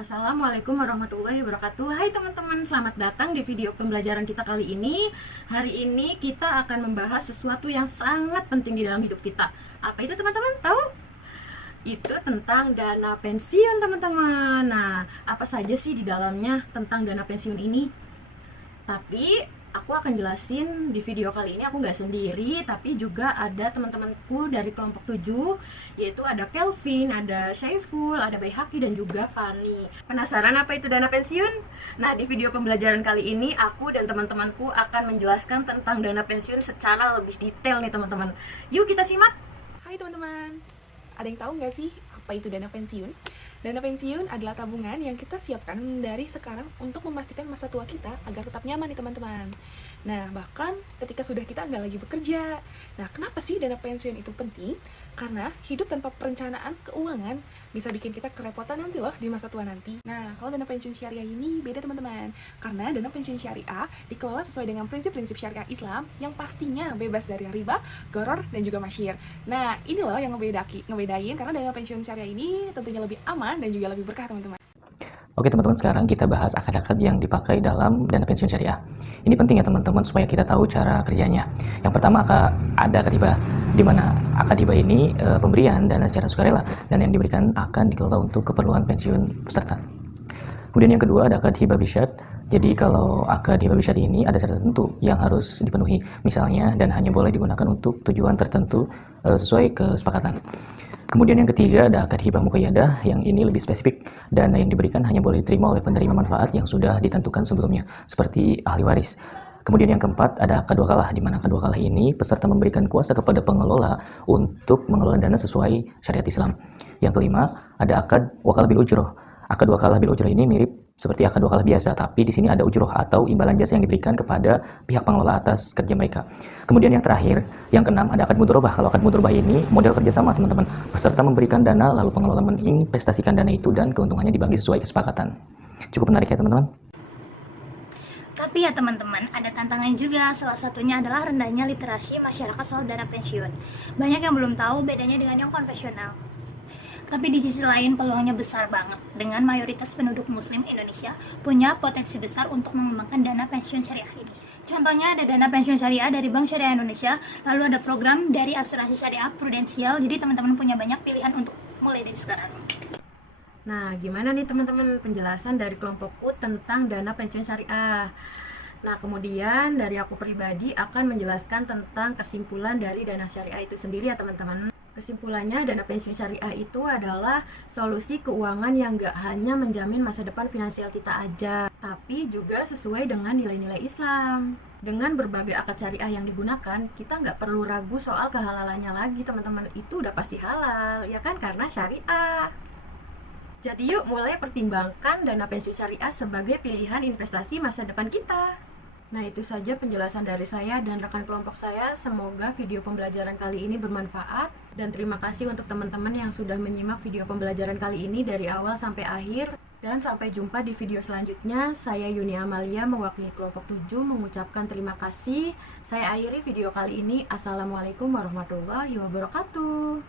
Assalamualaikum warahmatullahi wabarakatuh. Hai teman-teman, selamat datang di video pembelajaran kita kali ini. Hari ini kita akan membahas sesuatu yang sangat penting di dalam hidup kita. Apa itu teman-teman? Tahu? Itu tentang dana pensiun teman-teman. Nah, apa saja sih di dalamnya tentang dana pensiun ini? Tapi aku akan jelasin di video kali ini. Aku nggak sendiri, tapi juga ada teman-temanku dari kelompok 7, yaitu ada Kelvin, ada Syaiful, ada Baihaki, dan juga Fani. Penasaran apa itu dana pensiun? Nah, di video pembelajaran kali ini aku dan teman-temanku akan menjelaskan tentang dana pensiun secara lebih detail nih teman-teman. Yuk kita simak. Hai teman-teman, ada yang tahu nggak sih apa itu dana pensiun? Dana pensiun adalah tabungan yang kita siapkan dari sekarang untuk memastikan masa tua kita agar tetap nyaman nih teman-teman. Nah, bahkan ketika sudah kita nggak lagi bekerja. Nah, kenapa sih dana pensiun itu penting? Karena hidup tanpa perencanaan keuangan bisa bikin kita kerepotan nanti loh di masa tua nanti. Nah, kalau dana pensiun syariah ini beda teman-teman. Karena dana pensiun syariah dikelola sesuai dengan prinsip-prinsip syariah Islam yang pastinya bebas dari riba, gharar, dan juga masyir. Nah, ini loh yang ngebedain karena dana pensiun syariah ini tentunya lebih aman dan juga lebih berkah teman-teman. Oke teman-teman, sekarang kita bahas akad-akad yang dipakai dalam dana pensiun syariah. Ini penting ya teman-teman supaya kita tahu cara kerjanya. Yang pertama ada akad hibah, di mana akad hibah ini pemberian dana secara sukarela dan yang diberikan akan dikelola untuk keperluan pensiun peserta. Kemudian yang kedua ada akad hibah bisyad. Jadi kalau akad hibah bisyad ini ada syarat tertentu yang harus dipenuhi, misalnya dan hanya boleh digunakan untuk tujuan tertentu sesuai kesepakatan. Kemudian yang ketiga ada akad hibah muqayyadah, yang ini lebih spesifik. Dana yang diberikan hanya boleh diterima oleh penerima manfaat yang sudah ditentukan sebelumnya, seperti ahli waris. Kemudian yang keempat ada akad wakalah, di mana akad wakalah ini peserta memberikan kuasa kepada pengelola untuk mengelola dana sesuai syariat Islam. Yang kelima ada akad wakalah bil ujroh. Akad wakalah bil ujroh ini mirip seperti akad wakalah biasa, tapi di sini ada ujroh atau imbalan jasa yang diberikan kepada pihak pengelola atas kerja mereka. Kemudian yang terakhir, yang keenam ada akad mudharabah. Kalau akad mudharabah ini model kerjasama teman-teman. Peserta memberikan dana, lalu pengelola menginvestasikan dana itu dan keuntungannya dibagi sesuai kesepakatan. Cukup menarik ya teman-teman. Tapi ya teman-teman, ada tantangan juga. Salah satunya adalah rendahnya literasi masyarakat soal dana pensiun. Banyak yang belum tahu bedanya dengan yang konvensional. Tapi di sisi lain peluangnya besar banget. Dengan mayoritas penduduk muslim Indonesia punya potensi besar untuk mengembangkan dana pensiun syariah ini. Contohnya ada dana pensiun syariah dari Bank Syariah Indonesia, lalu ada program dari asuransi syariah prudensial. Jadi teman-teman punya banyak pilihan untuk mulai dari sekarang. Nah, gimana nih teman-teman penjelasan dari kelompokku tentang dana pensiun syariah? Nah, kemudian dari aku pribadi akan menjelaskan tentang kesimpulan dari dana syariah itu sendiri ya teman-teman. Kesimpulannya, dana pensiun syariah itu adalah solusi keuangan yang gak hanya menjamin masa depan finansial kita aja, tapi juga sesuai dengan nilai-nilai Islam. Dengan berbagai akad syariah yang digunakan, kita gak perlu ragu soal kehalalannya lagi teman-teman. Itu udah pasti halal, ya kan? Karena syariah. Jadi yuk mulai pertimbangkan dana pensiun syariah sebagai pilihan investasi masa depan kita. Nah, itu saja penjelasan dari saya dan rekan kelompok saya. Semoga video pembelajaran kali ini bermanfaat. Dan terima kasih untuk teman-teman yang sudah menyimak video pembelajaran kali ini dari awal sampai akhir. Dan sampai jumpa di video selanjutnya. Saya Yuni Amalia mewakili kelompok 7 mengucapkan terima kasih. Saya akhiri video kali ini. Assalamualaikum warahmatullahi wabarakatuh.